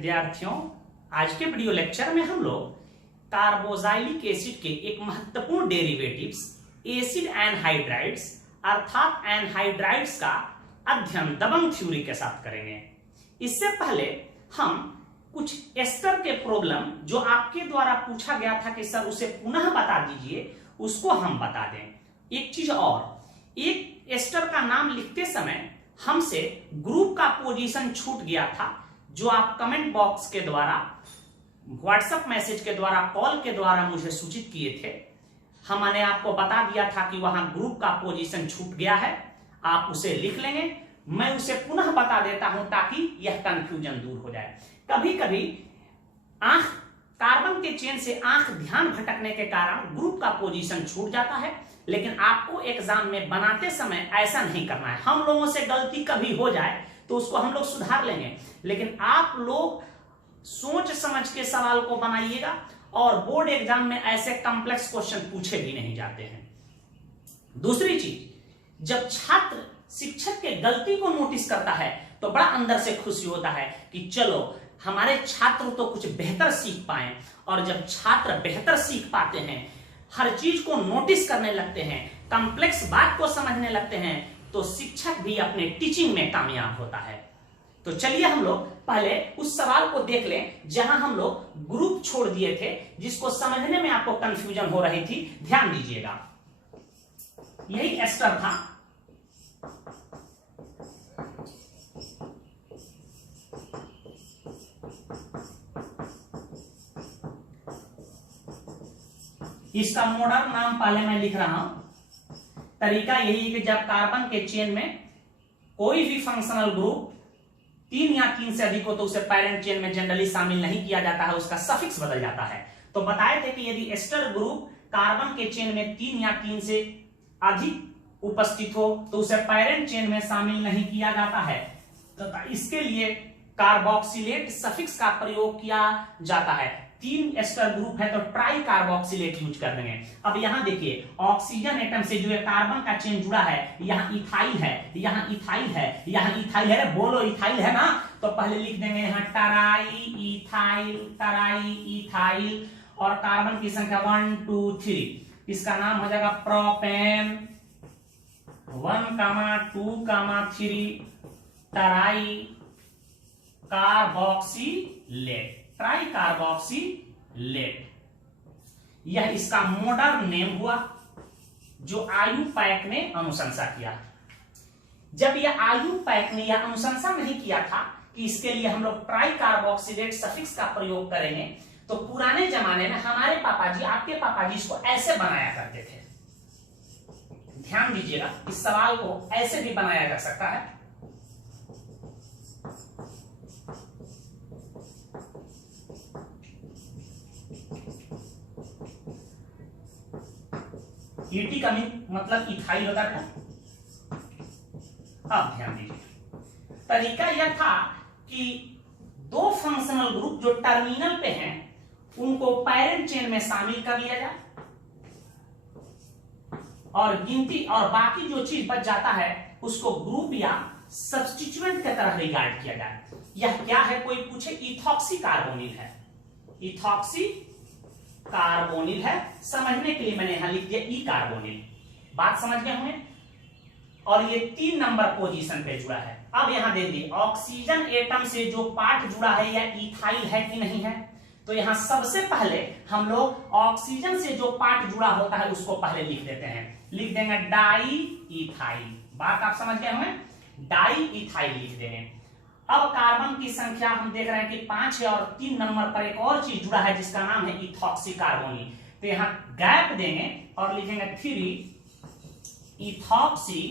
विद्यार्थियों, आज के वीडियो लेक्चर में हम लोग कार्बोक्सिलिक एसिड के एक महत्वपूर्ण डेरिवेटिव्स एसिड एनहाइड्राइड्स अर्थात एनहाइड्राइड्स का अध्ययन दबंग थ्योरी के साथ करेंगे। इससे पहले हम कुछ एस्टर के प्रॉब्लम जो आपके द्वारा पूछा गया था कि सर उसे पुनः बता दीजिए, उसको हम बता दें। एक चीज और, एक एस्टर का नाम लिखते समय हमसे ग्रुप का पोजीशन छूट गया था, जो आप कमेंट बॉक्स के द्वारा, व्हाट्सएप मैसेज के द्वारा, कॉल के द्वारा मुझे सूचित किए थे। हमने आपको बता दिया था कि वहां ग्रुप का पोजीशन छूट गया है, आप उसे लिख लेंगे। मैं उसे पुनः बता देता हूं ताकि यह कंफ्यूजन दूर हो जाए। कभी कभी आंख, कार्बन के चेन से आंख ध्यान भटकने के कारण ग्रुप का पोजीशन छूट जाता है, लेकिन आपको एग्जाम में बनाते समय ऐसा नहीं करना है। हम लोगों से गलती कभी हो जाए तो उसको हम लोग सुधार लेंगे, लेकिन आप लोग सोच समझ के सवाल को बनाइएगा और बोर्ड एग्जाम में ऐसे कॉम्प्लेक्स क्वेश्चन पूछे भी नहीं जाते हैं। दूसरी चीज, जब छात्र शिक्षक के गलती को नोटिस करता है तो बड़ा अंदर से खुशी होता है कि चलो हमारे छात्र तो कुछ बेहतर सीख पाए। और जब छात्र बेहतर सीख पाते हैं, हर चीज को नोटिस करने लगते हैं, कॉम्प्लेक्स बात को समझने लगते हैं, तो शिक्षक भी अपने टीचिंग में कामयाब होता है। तो चलिए हम लोग पहले उस सवाल को देख लें जहां हम लोग ग्रुप छोड़ दिए थे, जिसको समझने में आपको कंफ्यूजन हो रही थी। ध्यान दीजिएगा, यही एस्टर था। इसका मॉडर्न नाम पहले मैं लिख रहा हूं। तरीका यही है कि जब कार्बन के चेन में कोई भी फंक्शनल ग्रुप 3 या 3 से अधिक हो तो उसे पैरेंट चेन में जनरली शामिल नहीं किया जाता है, उसका सफिक्स बदल जाता है। तो बताए थे कि यदि एस्टर ग्रुप कार्बन के चेन में 3 या 3 से अधिक उपस्थित हो तो उसे पैरेंट चेन में शामिल नहीं किया जाता है। तो इसके लिए कार्बोक्सिलेट सफिक्स का प्रयोग किया जाता है। 3 एस्टर ग्रुप है तो ट्राई कार्बोक्सिलेट यूज कर देंगे। अब यहां देखिए, ऑक्सीजन एटम से जो है कार्बन का चेन जुड़ा है, यहां इथाइल है, यहां इथाइल है, यहां इथाइल है। बोलो इथाइल है ना, तो पहले लिख देंगे यहां टराई इथाइल, टराई इथाइल। और कार्बन की संख्या 1 2 3, इसका नाम हो जाएगा propane 1, 2, 3 try carboxylate, try carboxylate. यह इसका मॉडर्न नेम हुआ जो आयुपैक ने अनुशंसा किया। जब यह आयुपैक ने यह अनुशंसा नहीं किया था कि इसके लिए हम लोग ट्राई कार्बोक्सिलेट सफिक्स का प्रयोग करेंगे, तो पुराने जमाने में हमारे पापाजी, आपके पापाजी इसको ऐसे बनाया करते थे। ध्यान दीजिएगा, इस सवाल को ऐसे भी बनाया जा सकता है। ईटी का मतलब इथाइल होता है। अब ध्यान दीजिए, तरीका यह था कि 2 फंक्शनल ग्रुप जो टर्मिनल पे हैं उनको पैरेंट चेन में शामिल कर लिया जाए और गिनती और बाकी जो चीज बच जाता है उसको ग्रुप या सब्स्टिट्यूएंट की तरह रिगार्ड किया जाए। यह क्या है, कोई पूछे, इथॉक्सी कार्बोनिल है। इथॉक्सी कार्बोनिल है, समझने के लिए मैंने यहां लिख दिया ई कार्बोनिल। बात समझ गए होंगे। और ये 3 नंबर पोजीशन पे जुड़ा है। अब यहां देखिए, ऑक्सीजन एटम से जो पार्ट जुड़ा है यह इथाइल है कि नहीं है। तो यहां सबसे पहले हम लोग ऑक्सीजन से जो पार्ट जुड़ा होता है उसको पहले लिख देते हैं। लिख देंगे डाई इथाइल। बात आप समझ गए होंगे, डाई इथाइल लिख देंगे। अब कार्बन की संख्या हम देख रहे हैं कि 5 है और 3 नंबर पर एक और चीज जुड़ा है जिसका नाम है इथॉक्सी कार्बोनिल। तो यहां गैप देंगे और लिखेंगे 3 ethoxy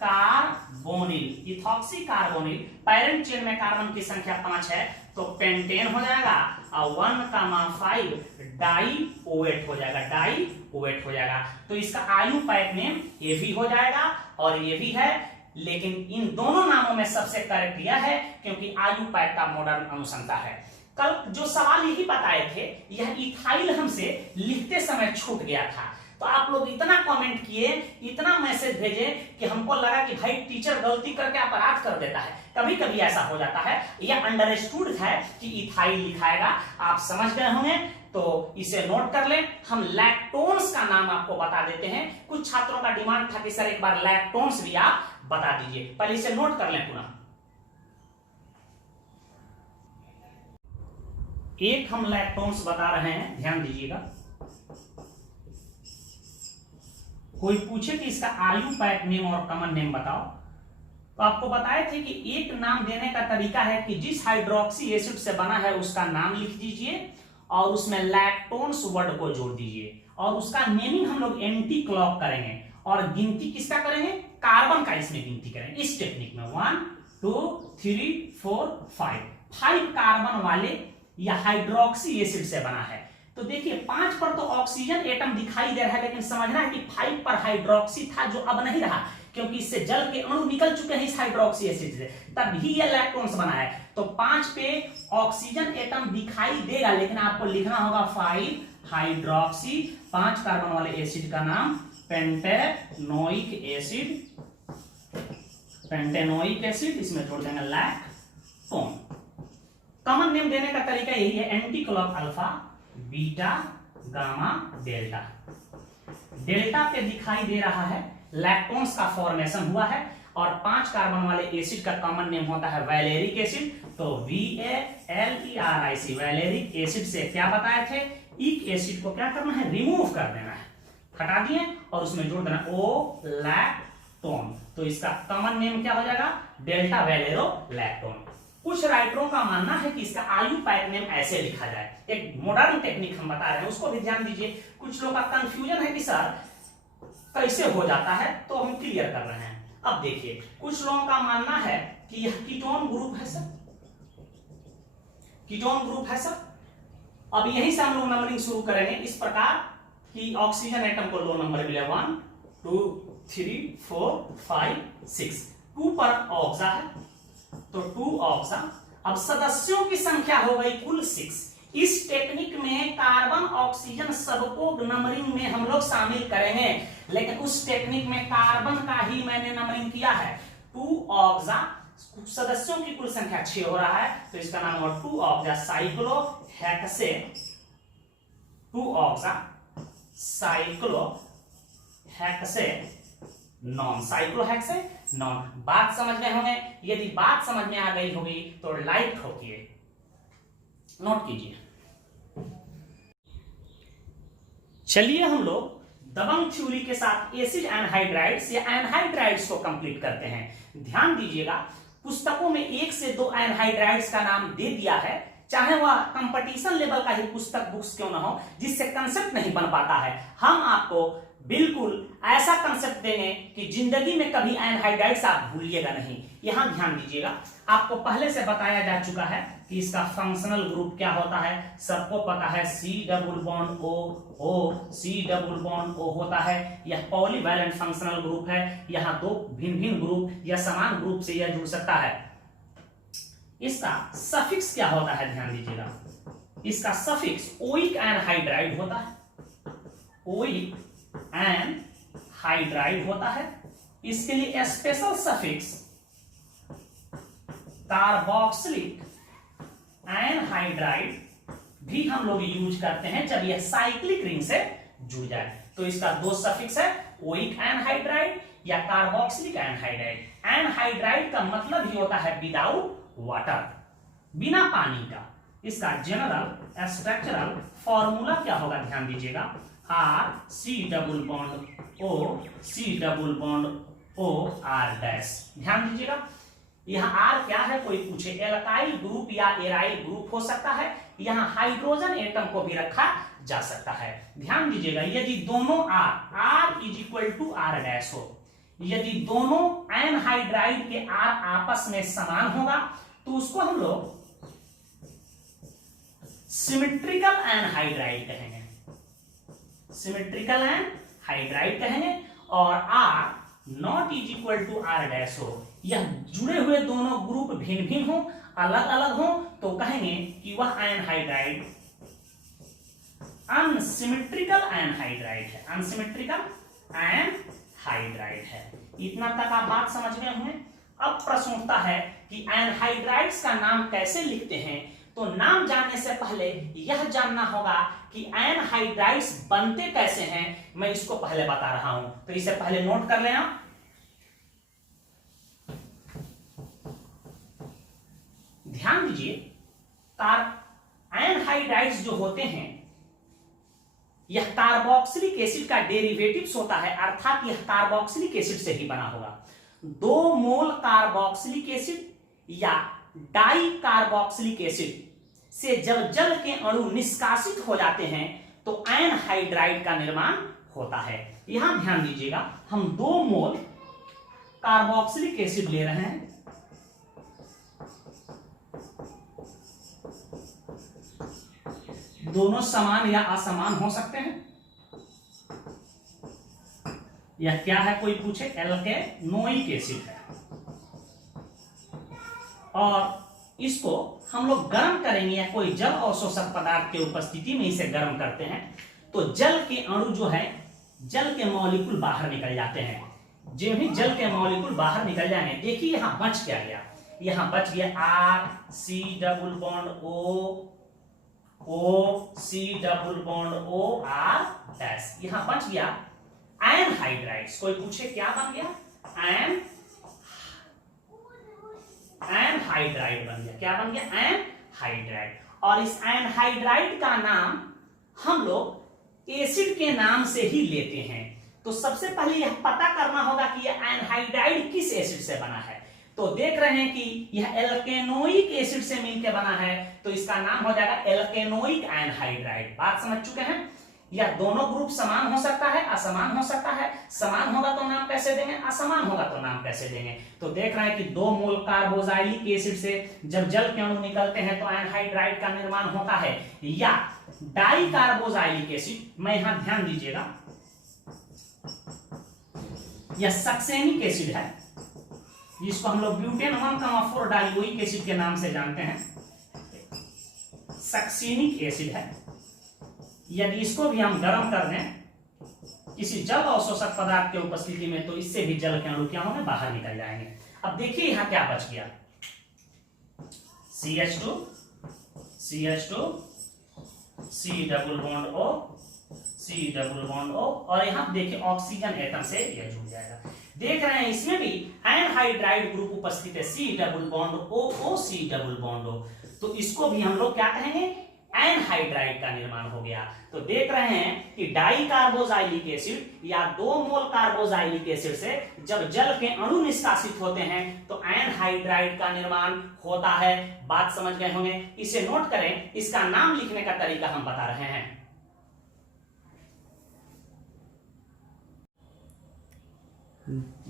carbonyl. Ethoxy carbonyl, parent chain में कार्बन की संख्या 5 है तो पेंटेन हो जाएगा और 1,5 डाई ओएट हो जाएगा, डाई ओएट हो जाएगा। तो इसका आयुपैक नेम ये भी हो जाएगा और ये भी है, लेकिन इन दोनों नामों में सबसे करेक्ट यह है क्योंकि आयुपैक का मॉडर्न अनुशंसा है। कल जो सवाल यही बताए थे, यह इथाइल हमसे लिखते समय छूट गया था। तो आप लोग इतना कमेंट किए, इतना मैसेज भेजे कि हमको लगा कि भाई टीचर गलती करके अपराध कर देता है। कभी कभी ऐसा हो जाता है, यह अंडरस्टूड है कि इथाइल लिखाएगा, आप समझ गए होंगे, तो इसे नोट कर लें। हम लैक्टोन्स का नाम आपको बता देते हैं। कुछ छात्रों का डिमांड था कि सर एक बार लैक्टोन्स भी आप बता दीजिए, पहले इसे नोट कर लें पुनः। एक हम लैक्टोन्स बता रहे हैं, ध्यान दीजिएगा। कोई पूछे कि इसका आयु पैक नेम और कॉमन नेम बताओ, तो आपको बताए थे कि एक नाम देने का तरीका है कि जिस हाइड्रोक्सी एसिड से बना है उसका नाम लिख दीजिए और उसमें लैक्टोन्स वर्ड को जोड़ दीजिए और उसका नेमिंग हम लोग एंटी क्लॉक करेंगे और गिनती किसका करेंगे, कार्बन का इसमें गिनती करेंगे इस टेक्निक में। 1 2 3 4 5 कार्बन वाले या हाइड्रोक्सी एसिड से बना है। तो देखिए 5 पर तो ऑक्सीजन एटम दिखाई दे रहा है, लेकिन समझना है कि 5 पर हाइड्रोक्सी था जो अब नहीं रहा, क्योंकि इससे जल के अणु निकल चुके हैं इस हाइड्रोक्सी एसिड से, तभी यह लैक्टोन्स बना है। तो 5 पे ऑक्सीजन एटम दिखाई देगा, लेकिन आपको लिखना होगा 5 हाइड्रोक्सी, 5 कार्बन वाले एसिड का नाम पेंटेनोइक एसिड, पेंटेनोइक एसिड, इसमें जोड़ देंगे लैक्टोन। कॉमन नेम देने का तरीका यही है, anti clock alpha beta gamma delta. Delta पे दिखाई दे रहा है लैक्टोन्स का फॉर्मेशन हुआ है और 5 कार्बन वाले एसिड का कॉमन नेम होता है वैलेरिक एसिड। तो VALERIC वैलेरिक एसिड से क्या बताए थे, इक एसिड को क्या करना है, रिमूव कर देना है, हटा दिए और उसमें जोड़ देना ओ लैक्टोन। तो इसका कॉमन नेम क्या हो जाएगा, डेल्टा वैलेरो लैक्टोन। कुछ राइटरों का मानना है कि इसका आयु पैक नेम ऐसे लिखा जाए, एक मॉडर्न टेक्निक हम बता रहे हैं, उसको भी ध्यान दीजिए। कुछ लोगों का कंफ्यूजन है कि सर कैसे हो जाता है, तो हम क्लियर कर रहे हैं। अब देखिए कुछ लोगों का मानना है कि यह कीटोन ग्रुप है सर, कीटोन ग्रुप है सर। अब यहीं से हम लोग नंबरिंग शुरू करेंगे इस प्रकार कि ऑक्सीजन एटम को लो नंबर मिले 1 2 3 4 5 6, 2 पर ऑक्सा है तो 2 ऑक्सा। अब सदस्यों की संख्या हो गई कुल 6। इस टेक्निक में कार्बन ऑक्सीजन सबको नंबरिंग में हम लोग शामिल करेंगे, लेकिन उस टेक्निक में कार्बन का ही मैंने नंबरिंग किया है। 2 ऑक्सा, सदस्यों की कुल संख्या 6 हो रहा है, तो इसका नाम होगा 2 ऑक्सा साइक्लोहेक्से, 2 ऑक्सा साइक्लोहेक्से नॉन, साइक्लोहेक्से नॉन। बात समझ में होंगे, यदि बात समझ में आ गई होगी तो लाइक ठोकिए, नोट कीजिए। चलिए हम लोग दबंग थ्योरी के साथ एसिड एनहाइड्राइड्स या एनहाइड्राइड्स को कंप्लीट करते हैं। ध्यान दीजिएगा, पुस्तकों में 1 से 2 एनहाइड्राइड्स का नाम दे दिया है, चाहे वह कंपटीशन लेवल का ही पुस्तक बुक्स क्यों ना हो, जिससे कंसेप्ट नहीं बन पाता है। हम आपको बिल्कुल ऐसा कंसेप्ट देंगे कि जिंदगी में कभी एनहाइड्राइड्स आप भूलिएगा नहीं। यहां ध्यान दीजिएगा, आपको पहले से बताया जा चुका है कि इसका फंक्शनल ग्रुप क्या होता है, सबको पता है C double bond O, C double bond O होता है। यह पॉलीवैलेंट फंक्शनल ग्रुप है, यहां 2 भिन्न भिन्न ग्रुप या समान ग्रुप से यह जुड़ सकता है। इसका सफिक्स क्या होता है, ध्यान दीजिएगा, इसका सफिक्स ओइक एनहाइड्राइड होता है, ओइक एनहाइड्राइड होता है। इसके लिए स्पेशल सफिक्स कार्बोक्सिलिक एनहाइड्राइड भी हम लोग यूज करते हैं जब यह साइक्लिक रिंग से जुड़ जाए। तो इसका 2 सफिक्स है, ओइक एनहाइड्राइड या कार्बोक्सिलिक एनहाइड्राइड। एनहाइड्राइड का मतलब ही होता है विदाउट वाटर, बिना पानी का। इसका जनरल स्ट्रक्चरल फॉर्मूला क्या होगा, ध्यान दीजिएगा, R C double bond O C double bond O R dash. ध्यान दीजिएगा, यहाँ R क्या है, कोई पूछे, एल्काइल ग्रुप या एराइल ग्रुप हो सकता है। यहाँ हाइड्रोजन एटम को भी रखा जा सकता है। ध्यान दीजिएगा, यदि दोनों R is equal to R dash हो, यदि दोनों एनहाइड्राइड के R आपस में समान होगा तो उसको हम लोग सिमेट्रिकल एनहाइड्राइड कहेंगे, सिमेट्रिकल एनहाइड्राइड कहेंगे। और R not is equal to R dash हो, यह जुड़े हुए दोनों ग्रुप भिन्न भिन्न हो, अलग अलग हो, तो कहेंगे कि वह एनहाइड्राइड अनसिमेट्रिकल एनहाइड्राइड है, अनसिमेट्रिकल एनहाइड्राइड है। इतना तक आप बात समझ गए होंगे। अब प्रश्न उठता है कि एनहाइड्राइड्स का नाम कैसे लिखते हैं। तो नाम जानने से पहले यह जानना होगा कि एनहाइड्राइड्स बनते कैसे हैं। मैं इसको पहले बता रहा हूं, तो इसे पहले नोट कर लें आप। ध्यान दीजिए, एनहाइड्राइड्स जो होते हैं यह कार्बोक्सिलिक एसिड का डेरिवेटिव्स होता है, अर्थात यह कार्बोक्सिलिक एसिड से ही बना होगा। 2 मोल कार्बोक्सिलिक एसिड या डाई कार्बोक्सिलिक एसिड से जब जल के अणु निष्कासित हो जाते हैं तो एनहाइड्राइड का निर्माण होता है। यहां ध्यान दीजिएगा, हम 2 मोल कार्बोक्सिलिक एसिड ले रहे हैं, दोनों समान या असमान हो सकते हैं। यह क्या है, कोई पूछे, एल्केनोइक एसिड है, और इसको हम लोग गर्म करेंगे या कोई जल अवशोषक पदार्थ के उपस्थिति में इसे गर्म करते हैं तो जल के अणु जो है, जल के मॉलिक्यूल बाहर निकल जाते हैं। जब भी जल के मॉलिक्यूल बाहर निकल जाएंगे, देखिए यहां बच क्या गया, यहां बच गया R C double bond O C double bond O R dash, यहां बच गया एनहाइड्राइड्स। कोई पूछे क्या बन गया, एनहाइड्राइड बन गया। क्या बन गया, एनहाइड्राइड। और इस एनहाइड्राइड का नाम हम लोग एसिड के नाम से ही लेते हैं। तो सबसे पहले यह पता करना होगा कि यह एनहाइड्राइड किस एसिड से बना है। तो देख रहे हैं कि यह एल्केनोइक एसिड से मिलकर बना है, तो इसका नाम हो जाएगा एल्केनोइक एनहाइड्राइड। बात समझ चुके हैं। यह दोनों ग्रुप समान हो सकता है, असमान हो सकता है। समान होगा तो नाम कैसे देंगे, असमान होगा तो नाम कैसे देंगे। तो देख रहे हैं कि 2 मोल कार्बोजाइलिक एसिड से जब जल के अणु निकलते हैं तो एनहाइड्राइड का निर्माण होता है, या डाई कार्बोजाइलिक एसिड, मैं यहां ध्यान दीजिएगा, यह सक्सेनिक एसिड है, जिसको हम लोग ब्यूटेन 1,4 डाइओइक एसिड के नाम से जानते हैं, सक्सेनिक एसिड है। यदि इसको भी हम गर्म कर दें किसी जल अवशोषक पदार्थ के उपस्थिति में, तो इससे भी जल के अणु क्या होंगे, बाहर निकल जाएंगे। अब देखिए यहां क्या बच गया, CH2 C double bond O C double bond O, और यहां देखिए ऑक्सीजन एटम से यह जुड़ जाएगा। देख रहे हैं इसमें भी एनहाइड्राइड ग्रुप उपस्थित है, C double bond O C double bond O। तो इसको भी हम लोग क्या कहेंगे, एनहाइड्राइड का निर्माण हो गया। तो देख रहे हैं कि डाई कार्बोजाइलिक एसिड या 2 मोल कार्बोजाइलिक एसिड से जब जल के अणु निष्कासित होते हैं तो एनहाइड्राइड का निर्माण होता है। बात समझ गए होंगे। इसे नोट करें, इसका नाम लिखने का तरीका हम बता रहे हैं।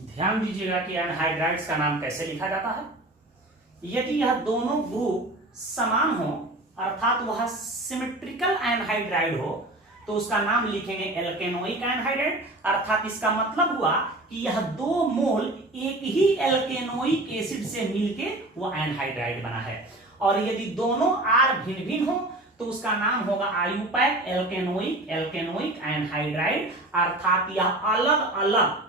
ध्यान दीजिएगा कि एनहाइड्राइड्स का नाम कैसे लिखा जाता है। यदि यह दोनों ग्रुप समान हो, अर्थात वह सिमेट्रिकल एनहाइड्राइड हो, तो उसका नाम लिखेंगे एल्केनोइक एनहाइड्राइड। अर्थात इसका मतलब हुआ कि यह 2 मोल एक ही एल्केनोइक एसिड से मिलके वह एनहाइड्राइड बना है। और यदि दोनों R भिन्न भिन्न हो तो उसका नाम होगा आयुपैक एल्केनोइक एनहाइड्राइड। अर्थात यह अलग अलग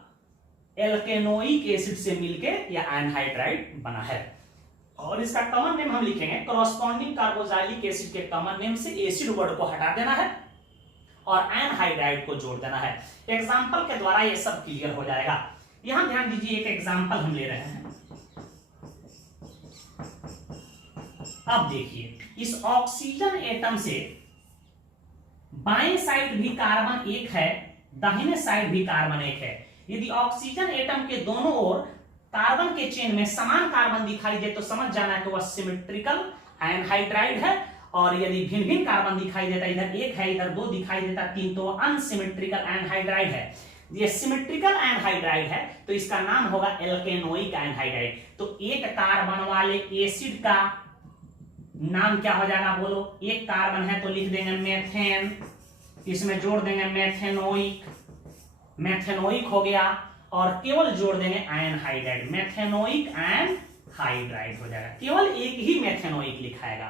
एल्केनोइक एसिड से मिलके यह एनहाइड्राइड बना है। और इसका कॉमन नेम हम लिखेंगे, कॉरस्पॉन्डिंग कार्बोजाइलिक एसिड के कॉमन नेम से एसिड वर्ड को हटा देना है और एनहाइड्राइड को जोड़ देना है। एग्जांपल के द्वारा ये सब क्लियर हो जाएगा। यहां ध्यान दीजिए, एक एग्जांपल हम ले रहे हैं। अब देखिए, इस ऑक्सीजन एटम से बाएं साइड भी कार्बन 1 है, दाहिने साइड भी कार्बन 1 है। यदि ऑक्सीजन एटम के दोनों ओर कार्बन के चेन में समान कार्बन दिखाई दे तो समझ जाना है कि वह सिमेट्रिकल एनहाइड्राइड है। और यदि भिन्न भिन्न कार्बन दिखाई देता, इधर 1 है इधर 2 दिखाई देता, 3, तो वह अनसिमेट्रिकल एनहाइड्राइड है। ये सिमेट्रिकल एनहाइड्राइड है तो इसका नाम होगा एल्केनोइक एनहाइड्राइड। तो एक कार्बन वाले एसिड का नाम क्या हो जाएगा, बोलो। एक कार्बन है तो लिख देंगे मेथेन, इसमें जोड़ देंगे मेथेनोइक हो गया, और केवल जोड़ देंगे एनहाइड्राइड, मेथेनोइक एनहाइड्राइड हो जाएगा। केवल एक ही मेथेनोइक लिखाएगा।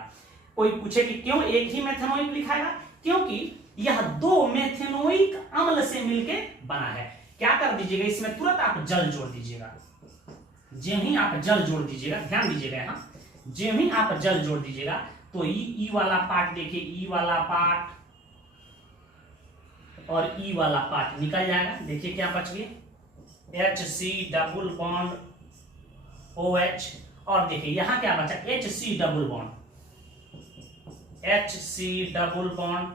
कोई पूछे कि क्यों एक ही मेथेनोइक लिखाएगा, क्योंकि यह दो मेथेनोइक अम्ल से मिलकर बना है। क्या कर दीजिएगा, इसमें तुरंत आप जल जोड़ दीजिएगा। जो ही आप जल जोड़ दीजिएगा, ध्यान दीजिएगा यहाँ, जो ही आप जल जोड़ दीजिएगा तो ई वाला पार्ट देखिए, ई वाला पार्ट और ई वाला पार्ट निकल जाएगा। देखिए क्या बच गया, HC डबल बॉन्ड OH, और देखिए यहां क्या बचा, HC double bond, HC double bond,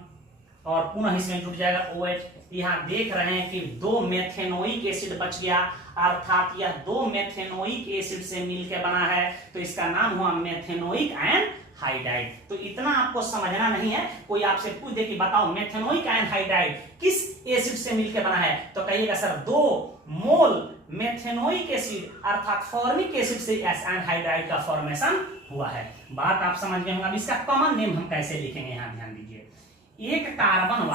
और पुनः इसमें जुड़ जाएगा OH। यहां देख रहे हैं कि दो मेथेनोइक एसिड बच गया, अर्थात यह दो मेथेनोइक एसिड से मिलकर बना है, तो इसका नाम हुआ मेथेनोइक एनहाइड्राइड। तो इतना आपको समझना नहीं है। कोई आपसे पूछ दे कि बताओ मेथेनोइक एनहाइड्राइड किस एसिड से मिलकर बना है, तो कहिएगा सर 2 मोल मेथेनोइक एसिड अर्थात फॉर्मिक एसिड से एनहाइड्राइड का फॉर्मेशन हुआ है। बात आप समझ गए होंगे। अब इसका कॉमन नेम हम कैसे लिखेंगे, यहां ध्यान दीजिए। एक कार्बन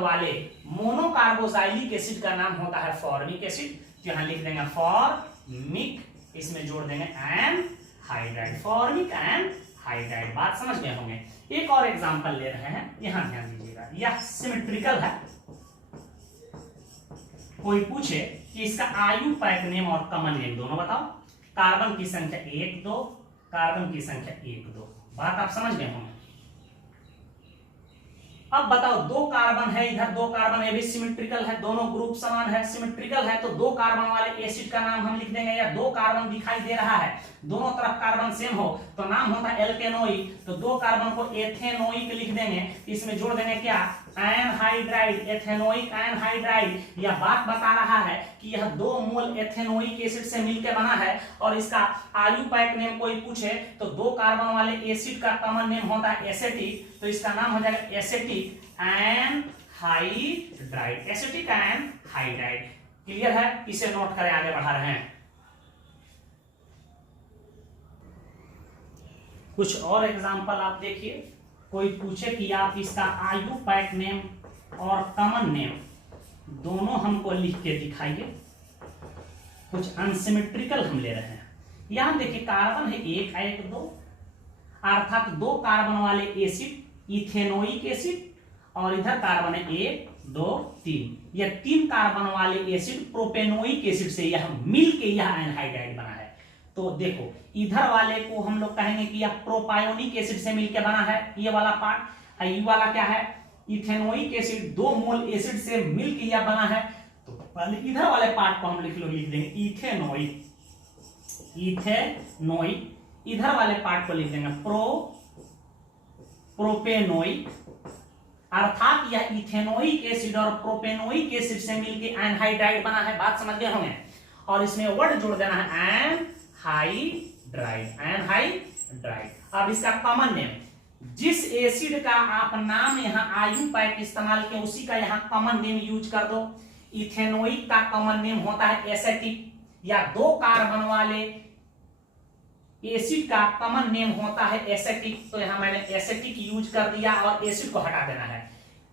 वाले मोनोकार्बोजाइलिक एसिड का नाम होता है फॉर्मिक एसिड, तो यहां लिख देंगे फॉर्मिक, इसमें जोड़ देंगे एनहाइड्राइड, फॉर्मिक एनहाइड्राइड। बात समझ गए होंगे। एक और एग्जांपल ले रहे हैं, यहां ध्यान दीजिएगा। यह सिमेट्रिकल है। कोई पूछे कि इसका आयु पैक नेम और कॉमन नेम दोनों बताओ। कार्बन की संख्या 1 2, कार्बन की संख्या 1 2। बात आप समझ गए होंगे। अब बताओ 2 कार्बन है, इधर 2 कार्बन, ये भी सिमेट्रिकल है, दोनों ग्रुप समान है, सिमेट्रिकल है, तो 2 कार्बन वाले एसिड का नाम हम लिख देंगे, या 2 कार्बन दिखाई दे रहा है, दोनों तरफ कार्बन सेम हो तो नाम होता है एल्केनोइक, तो 2 कार्बन को एथेनोइक लिख देंगे। इसमें जोड़ देंगे क्या, एनहाइड्राइड, एथेनोइक एनहाइड्राइड। यह बात बता रहा है कि यह 2 मोल एथेनोइक एसिड से मिलकर बना है, और इसका आयु पैक नेम कोई पूछे तो 2 कार्बन वाले एसिड का कॉमन नेम होता है एसेटिक, तो इसका नाम हो जाएगा acetic anhydride, acetic anhydride. Clear है, इसे नोट करें, आगे बढ़ा रहे हैं। कुछ और एग्जांपल आप देखिए। कोई पूछे कि आप इसका आयु पैक नेम और कॉमन नेम दोनों हमको लिख के दिखाइए। कुछ अनसिमेट्रिकल हम ले रहे हैं। यहां देखिए कार्बन है 1 1 2, अर्थात 2 कार्बन वाले एसिड इथेनोइक एसिड, और इधर कार्बन है 1 2 3। यह 3 कार्बन वाले एसिड प्रोपेनोइक एसिड से यह मिलके यह एनहाइड्राइड बना है। तो देखो इधर वाले को हम लोग कहेंगे कि यह प्रोपायोनिक एसिड से मिलकर बना है, ये वाला पार्ट। ये वाला क्या है, इथेनोइक एसिड, 2 मोल एसिड से मिलकर यह बना है। तो पहले इधर वाले पार्ट को हम लिख देंगे इथेनोइक, इथेनोइक। इधर वाले पार्ट को लिख देंगे प्रोपेनोइक, अर्थात यह इथेनोइक एसिड और प्रोपेनोइक एसिड से मिलकर एनहाइड्राइड बना है। बात समझ गए होंगे। और इसमें वर्ड जोड़ देना है एनहाइड्राइड, एनहाइड्राइड। अब इसका कॉमन नेम, जिस एसिड का आप नाम यहाँ आयु पैक इस्तेमाल किया उसी का यहाँ कॉमन नेम यूज कर दो। इथेनोइक का कॉमन नेम होता है एसेटिक, या 2 कार्बन वाले एसिड का कॉमन नेम होता है एसेटिक, तो यहां मैंने एसेटिक यूज कर दिया और एसिड को हटा देना है।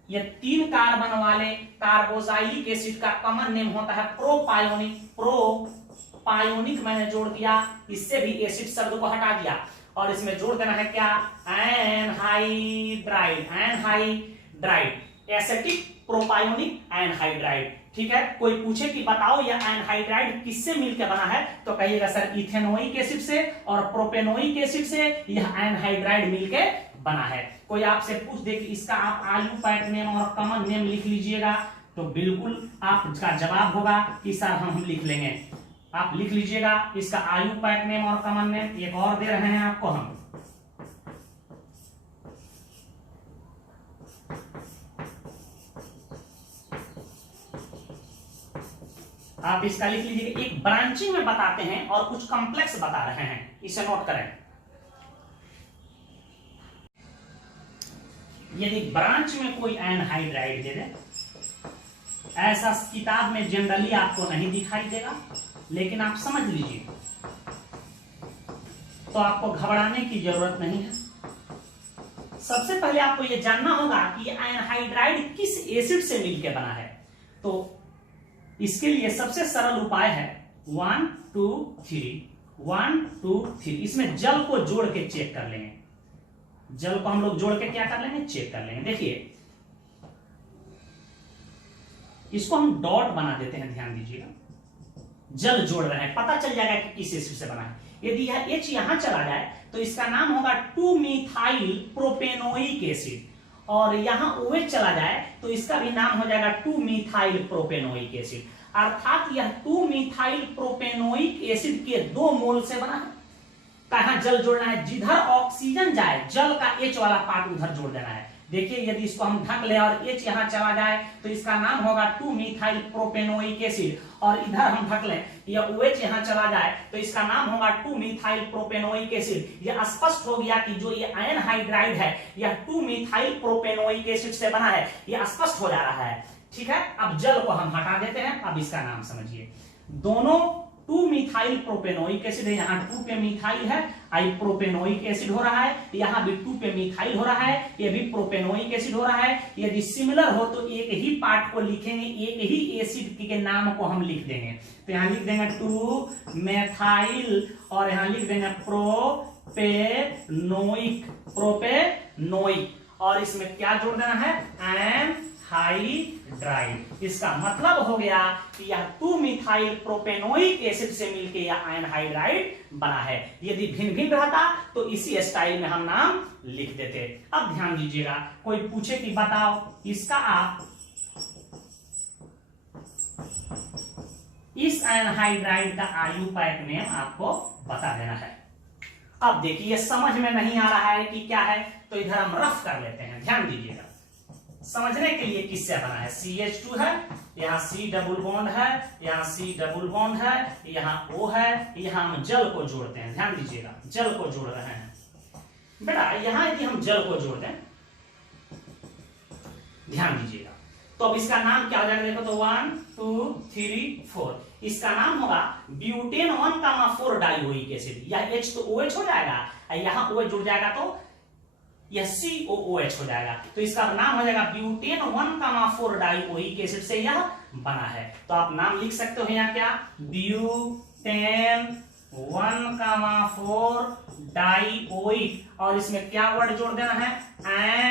ये 3 कार्बन वाले कार्बोजाइलिक एसिड का कॉमन नेम होता है प्रोपायोनिक, प्रोपायोनिक मैंने जोड़ दिया, इससे भी एसिड शब्द को हटा दिया, और इसमें जोड़ देना है क्या, एनहाइड्राइड, एनहाइड्राइड, एसेटिक प्रोपायोनिक एनहाइड्राइड। ठीक है। कोई पूछे कि बताओ यह एनहाइड्राइड किससे मिलकर बना है, तो कहिएगा सर इथेनोइक एसिड से और प्रोपेनोइक एसिड से यह एनहाइड्राइड मिलकर बना है। कोई आपसे पूछ दे कि इसका आप आयु पैक नेम और कॉमन नेम लिख लीजिएगा, तो बिल्कुल आपका जवाब होगा कि सर हम लिख लेंगे। आप लिख लीजिएगा इसका आयु पैक नेम और कॉमन नेम। एक और दे रहे हैं आपको हम, आप इसका लिख लीजिए। एक ब्रांचिंग में बताते हैं और कुछ कॉम्प्लेक्स बता रहे हैं, इसे नोट करें। यदि ब्रांच में कोई एनहाइड्राइड दे दे, ऐसा किताब में जनरली आपको नहीं दिखाई देगा, लेकिन आप समझ लीजिए, तो आपको घबराने की जरूरत नहीं है। सबसे पहले आपको यह जानना होगा कि एनहाइड्राइड किस एसिड से मिलकर बना है। तो इसके लिए सबसे सरल उपाय है 1 2 3, 1 2 3। इसमें जल को जोड़ के चेक कर लेंगे। जल को हम लोग जोड़ के क्या कर लेंगे, चेक कर लेंगे। देखिए इसको हम डॉट बना देते हैं, ध्यान दीजिएगा, जल जोड़ रहे हैं, पता चल जाएगा कि किस एसिड से बना है। यदि यह H यहां चला जाए तो इसका नाम होगा 2-मिथाइल प्रोपेनोइक एसिड, और यहां OH चला जाए तो इसका भी नाम हो जाएगा 2-मिथाइल प्रोपेनोइक एसिड। अर्थात यह 2-मिथाइल प्रोपेनोइक एसिड के 2 मोल से बना है। कहां जल जोड़ना है, जिधर ऑक्सीजन जाए जल का H वाला पार्ट उधर जोड़ देना है। देखिए यदि इसको हम ढक ले और H यहां चला जाए तो इसका नाम होगा 2-मिथाइल प्रोपेनोइक एसिड, और इधर हम ढक लें यह OH यहां चला जाए तो इसका नाम होगा 2-मिथाइल प्रोपेनोइक एसिड। यह स्पष्ट हो गया कि जो ये आयन हाइड्राइड है यह 2-मिथाइल प्रोपेनोइक एसिड से बना है, यह स्पष्ट हो जा रहा है। ठीक है, अब जल को हम हटा देते हैं। अब इसका नाम समझिए, दोनों 2-मिथाइल प्रोपेनोइक एसिड है, यहाँ 2 पे मिथाइल है, आई प्रोपेनोइक एसिड हो रहा है, यहाँ भी 2 पे मिथाइल हो रहा है, ये भी प्रोपेनोइक एसिड हो रहा है। यदि सिमिलर हो तो एक ही पार्ट को लिखेंगे, एक ही एसिड के नाम को हम लिख देंगे। तो यहाँ लिख देंगे 2-मेथाइल और यहाँ लिख देंगे प्रोपेनोइक, और इसमें क्या जोड़ देना है, एनहाइड्राइड। इसका मतलब हो गया कि यह 2-मिथाइल प्रोपेनोइक एसिड से मिलकर यह एनहाइड्राइड बना है। यदि भिन्न भिन्न रहता तो इसी स्टाइल में हम नाम लिख देते। अब ध्यान दीजिएगा, कोई पूछे कि बताओ इसका आप इस एनहाइड्राइड का आयुपायक नेम आपको बता देना है। अब देखिए समझ में नहीं आ रहा है कि क्या है, तो इधर हम रफ कर लेते हैं। ध्यान दीजिएगा, समझने के लिए किससे बना है, CH2 है, यहाँ C डबल बॉन्ड है, यहाँ C डबल बॉन्ड है, यहाँ O है, यहाँ हम जल को जोड़ते हैं। ध्यान दीजिएगा, जल को जोड़ रहे हैं बेटा। यहाँ यदि हम जल को जोड़ दें, ध्यान दीजिएगा, तो अब इसका नाम क्या हो जाएगा, देखो तो 1 2 3 4, इसका नाम होगा ब्यूटेन 1,4 डाइओइक एसिड। यह H तो OH हो जाएगा, यहाँ OH जुड़ जाएगा तो यह COOH हो जाएगा, तो इसका नाम हो जाएगा ब्यूटेन 1,4 डाइओइक एसिड से यह बना है। तो आप नाम लिख सकते हो यहाँ क्या, ब्यूटेन 1,4 डाइओइक, और इसमें क्या वर्ड जोड़ देना है,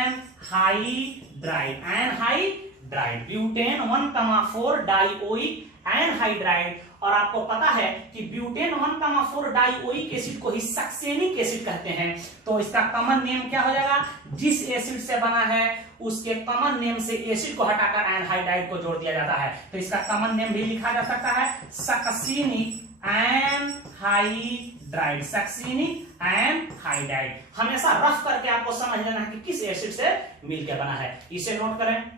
anhydride, anhydride, butane 1,4 dioic anhydride. और आपको पता है कि ब्यूटेन 1,4 डाइओइक एसिड को ही सक्सेनिक एसिड कहते हैं। तो इसका कॉमन नेम क्या हो जाएगा, जिस एसिड से बना है उसके कॉमन नेम से एसिड को हटाकर एनहाइड्राइड को जोड़ दिया जाता है। तो इसका कॉमन नेम भी लिखा जा सकता है सक्सेनिक एनहाइड्राइड, सक्सेनिक एनहाइड्राइड। हमेशा रफ करके आपको समझ लेना है कि किस एसिड से मिलकर बना है, इसे नोट करें।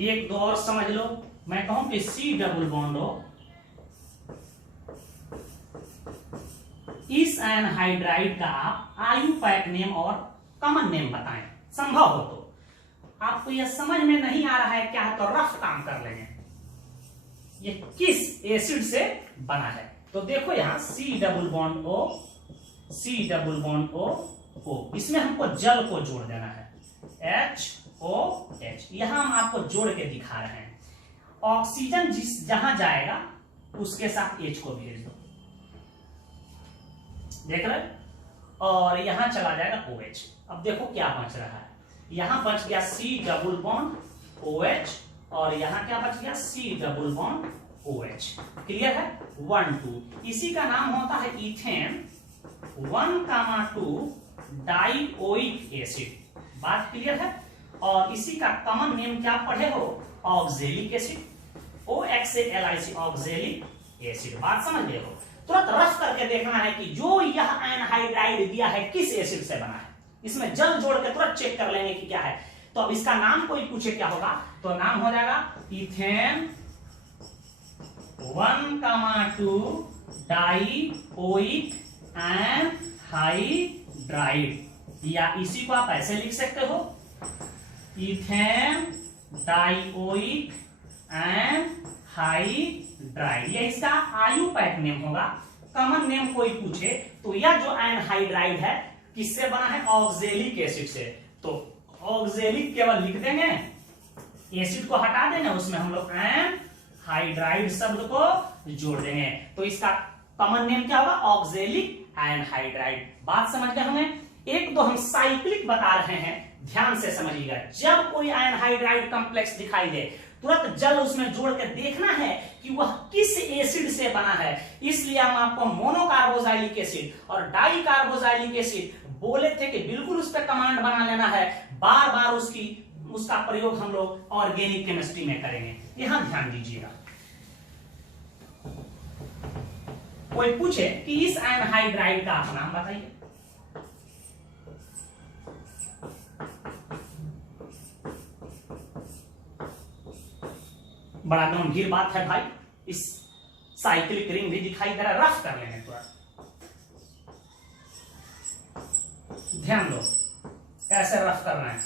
एक दो और समझ लो, मैं कहूं कि C डबल बॉन्ड हो, इस एनहाइड्राइड का आप आयुपायक नेम और कॉमन नेम बताएं, संभव हो तो। आपको यह समझ में नहीं आ रहा है क्या है तो रफ काम कर लेंगे, ये किस एसिड से बना है। तो देखो यहां C double bond O, C double bond O, इसमें हमको जल को जोड़ देना है, HOH। यहां हम आपको जोड़ के दिखा रहे हैं। ऑक्सीजन जहां जाएगा उसके साथ H को भेज दो, देख रहे, और यहां चला जाएगा OH। अब देखो क्या बच रहा है, यहां बच गया C डबल बॉन्ड OH, और यहां क्या बच गया, C double bond OH। Clear है, 1 2। इसी का नाम होता है इथेन 1,2 डाइओइक एसिड। बात क्लियर है। और इसी का कॉमन नेम क्या पढ़े हो, oxalic acid, OXALIC, oxalic acid. बात समझ गए हो। तुरंत रफ करके देखना है कि जो यह एनहाइड्राइड दिया है किस एसिड से बना है, इसमें जल जोड़ के तुरंत चेक कर लेंगे कि क्या है। तो अब इसका नाम कोई पूछे क्या होगा, तो नाम हो जाएगा इथेन 1,2 डाइओइक एनहाइड्राइड, या इसी को आप ऐसे लिख सकते हो, इथेन डाइओइक एनहाइड्राइड। यह इसका आयुपायक नेम होगा। कॉमन नेम कोई पूछे तो यह जो एनहाइड्राइड है किससे बना है, ऑक्जेलिक एसिड से। तो ऑक्जेलिक केवल लिख देंगे, एसिड को हटा देंगे, उसमें हम लोग एनहाइड्राइड शब्द को जोड़ देंगे। तो इसका कॉमन नेम क्या होगा, ऑक्जेलिक एनहाइड्राइड। बात समझ गए हमें। एक तो हम साइक्लिक बता रहे हैं, ध्यान से समझिएगा। जब कोई एनहाइड्राइड कॉम्प्लेक्स दिखाई दे तुरंत जल उसमें जोड़ के देखना है कि वह किस एसिड से बना है। इसलिए हम आपको मोनोकार्बोजाइलिक एसिड और डाई कार्बोजाइलिक एसिड बोले थे कि बिल्कुल उस पर कमांड बना लेना है, बार बार उसका प्रयोग हम लोग ऑर्गेनिक केमिस्ट्री में करेंगे। यहां ध्यान दीजिएगा। कोई पूछे कि इस एनहाइड्राइड का आप नाम बताइए, बड़ा गंभीर बात है भाई। इस साइक्लिक रिंग भी दिखाई दे रहा है, रफ कर लेंगे थोड़ा, ध्यान दो कैसे रफ कर रहे हैं।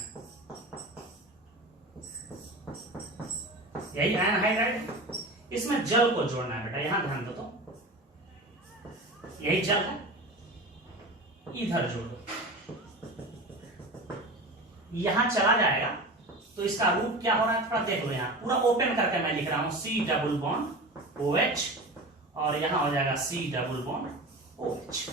यही एनहाइड्राइड, इसमें जल को जोड़ना है बेटा, यहां ध्यान दो। तो यही जल है, इधर जोड़ दो, यहां चला जाएगा तो इसका रूप क्या हो रहा है थोड़ा देख लो। यहां पूरा ओपन करके मैं लिख रहा हूं, C डबल बॉन्ड OH और यहां हो जाएगा C डबल बॉन्ड OH।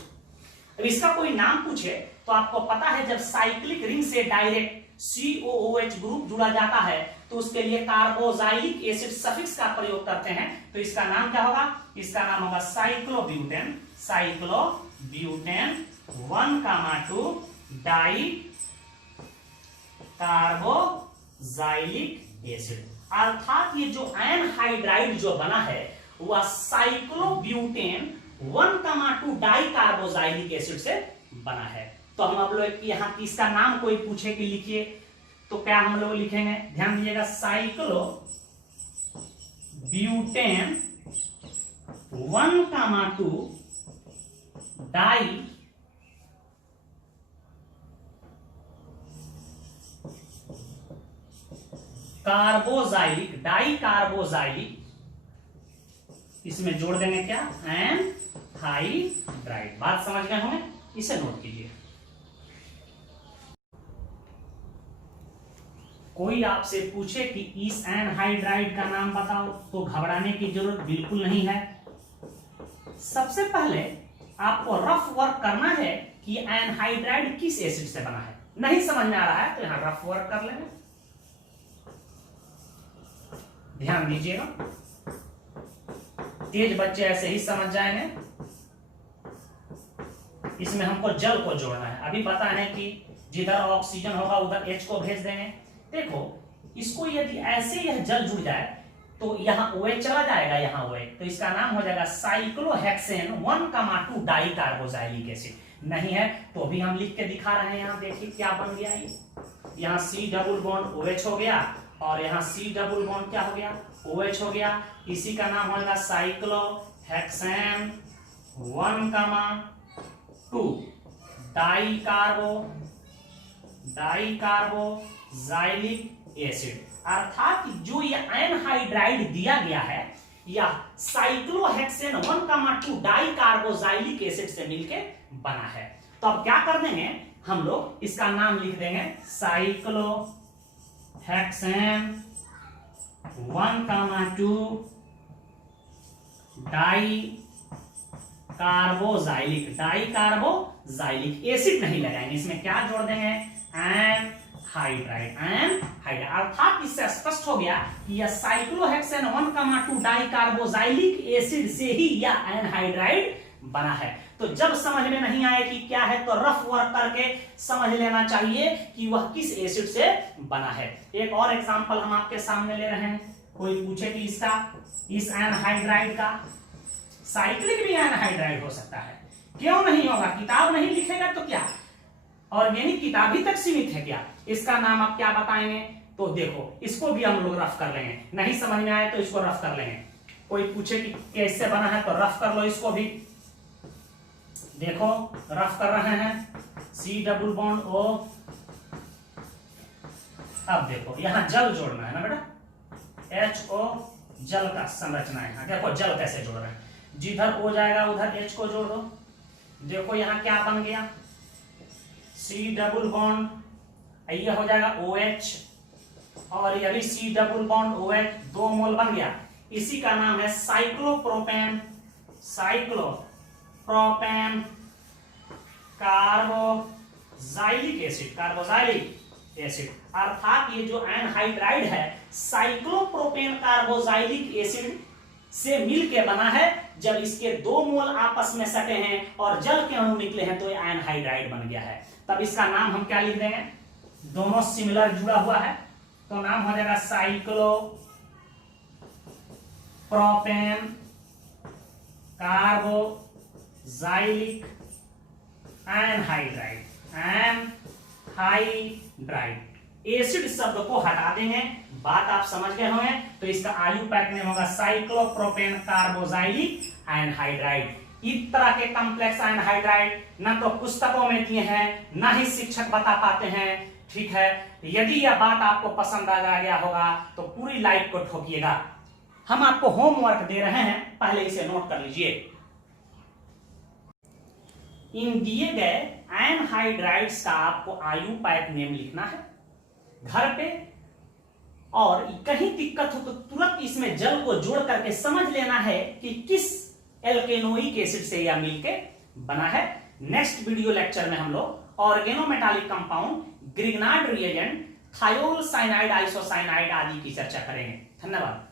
अब इसका कोई नाम पूछे तो आपको पता है जब साइक्लिक रिंग से डायरेक्ट COOH ग्रुप जुड़ा जाता है तो उसके लिए कार्बोजाइलिक एसिड सफिक्स का प्रयोग करते हैं। तो इसका नाम क्या होगा, इसका नाम होगा cyclobutane. Cyclobutane 1,2 dicarboxylic acid. अर्थात ये जो एनहाइड्राइड जो बना है वह साइक्लोब्यूटेन 1,2 डाई कार्बोजाइलिक एसिड से बना है। तो हम अब लोग यहाँ इसका नाम कोई पूछे कि लिखिए तो क्या हम लोग लिखेंगे, ध्यान दीजिएगा, cyclobutane 1,2 dicarboxylic, dicarboxylic, इसमें जोड़ देंगे क्या, एनहाइड्राइड। बात समझ गए होंगे, इसे नोट कीजिए। कोई आपसे पूछे कि इस एनहाइड्राइड का नाम बताओ तो घबराने की जरूरत बिल्कुल नहीं है। सबसे पहले आपको रफ वर्क करना है कि एनहाइड्राइड किस एसिड से बना है। नहीं समझ में आ रहा है तो यहां रफ वर्क कर लेंगे, ध्यान दीजिएगा। तेज बच्चे ऐसे ही समझ जाएंगे। इसमें हमको जल को जोड़ना है। अभी पता है कि जिधर ऑक्सीजन होगा उधर H को भेज देंगे। देखो इसको यदि ऐसे यह जल जुड़ जाए तो यहाँ OH चला जाएगा, यहाँ OH, तो इसका नाम हो जाएगा साइक्लोहेक्सेन 1,2 डाई कार्बोजाइलिक एसिड। नहीं है तो भी हम लिख के दिखा रहे हैं। यहाँ देखिए क्या बन गया, ये यहाँ C डबल बॉन्ड OH हो गया और यहाँ C डबल बॉन्ड क्या हो गया, OH हो गया। इसी का नाम होगा साइक्लोहेक्सेन 1,2 डाई कार्बोजाइलिक एसिड। अर्थात जो ये एनहाइड्राइड दिया गया है यह साइक्लोहेक्सेन 1,2 डाई कार्बोजाइलिक एसिड से मिलके बना है। तो अब क्या कर देंगे हम लोग, इसका नाम लिख देंगे साइक्लोहेक्सेन 1,2 डाई कार्बोजाइलिक एसिड नहीं लगाएंगे, इसमें क्या जोड़ देंगे, एनहाइड्राइड। अर्थात इससे स्पष्ट हो गया कि यह साइक्लोहेक्सेन 1,2 डाई कार्बोजाइलिक एसिड से ही यह एनहाइड्राइड बना है। तो जब समझ में नहीं आए कि क्या है तो रफ वर्क करके समझ लेना चाहिए कि वह किस एसिड से बना है। एक और एग्जांपल हम आपके सामने ले रहे हैं। कोई पूछे कि इस एनहाइड्राइड का साइक्लिक भी एनहाइड्राइड हो सकता है, क्यों नहीं होगा, किताब नहीं लिखेगा तो क्या ऑर्गेनिक किताब ही तक सीमित है क्या। इसका नाम आप क्या बताएंगे, तो देखो इसको भी हम लोग रफ कर लेंगे। नहीं समझ में आए तो इसको रफ कर लेंगे। कोई पूछे कि कैसे बना है तो रफ कर लो इसको भी। देखो रफ कर रहे हैं, C डबल बॉन्ड O। अब देखो यहां जल जोड़ना है ना बेटा, HO जल का संरचना है। देखो जल कैसे जोड़ रहे हैं, जिधर O जाएगा उधर H को जोड़ दो। देखो यहां क्या बन गया, C डबल बॉन्ड, ये हो जाएगा OH और ये भी C डबल बॉन्ड OH, 2 मोल बन गया। इसी का नाम है साइक्लोप्रोपेन। प्रोपेन कार्बोजाइलिक एसिड अर्थात ये जो एनहाइड्राइड है साइक्लोप्रोपेन कार्बोजाइलिक एसिड से मिलके बना है। जब इसके 2 मोल आपस में सटे हैं और जल के अणु निकले हैं तो ये एनहाइड्राइड बन गया है। तब इसका नाम हम क्या लिख देंगे, दोनों सिमिलर जुड़ा हुआ है तो नाम हो जाएगा साइक्लोप्रोपेन कार्बोजाइलिक एनहाइड्राइड। एसिड शब्द को हटा देंगे, बात आप समझ गए होंगे। तो इसका आयु पैक नेम होगा साइक्लोप्रोपेन कार्बोजाइलिक एनहाइड्राइड। इस तरह के कॉम्प्लेक्स एनहाइड्राइड ना तो पुस्तकों में दिए हैं ना ही शिक्षक बता पाते हैं, ठीक है। यदि यह बात आपको पसंद आ गया होगा तो पूरी लाइक को ठोकिएगा। हम आपको होमवर्क दे रहे हैं, पहले इसे नोट कर लीजिए। इन दिए गए एनहाइड्राइड्स का आपको आयु पैक नेम लिखना है घर पे, और कहीं दिक्कत हो तो तुरंत इसमें जल को जोड़ करके समझ लेना है कि किस एल्केनोइक एसिड से यह मिलके बना है। नेक्स्ट वीडियो लेक्चर में हम लोग organometallic compound, Grignard reagent, thiol cyanide, isocyanide आदि की चर्चा करेंगे। धन्यवाद।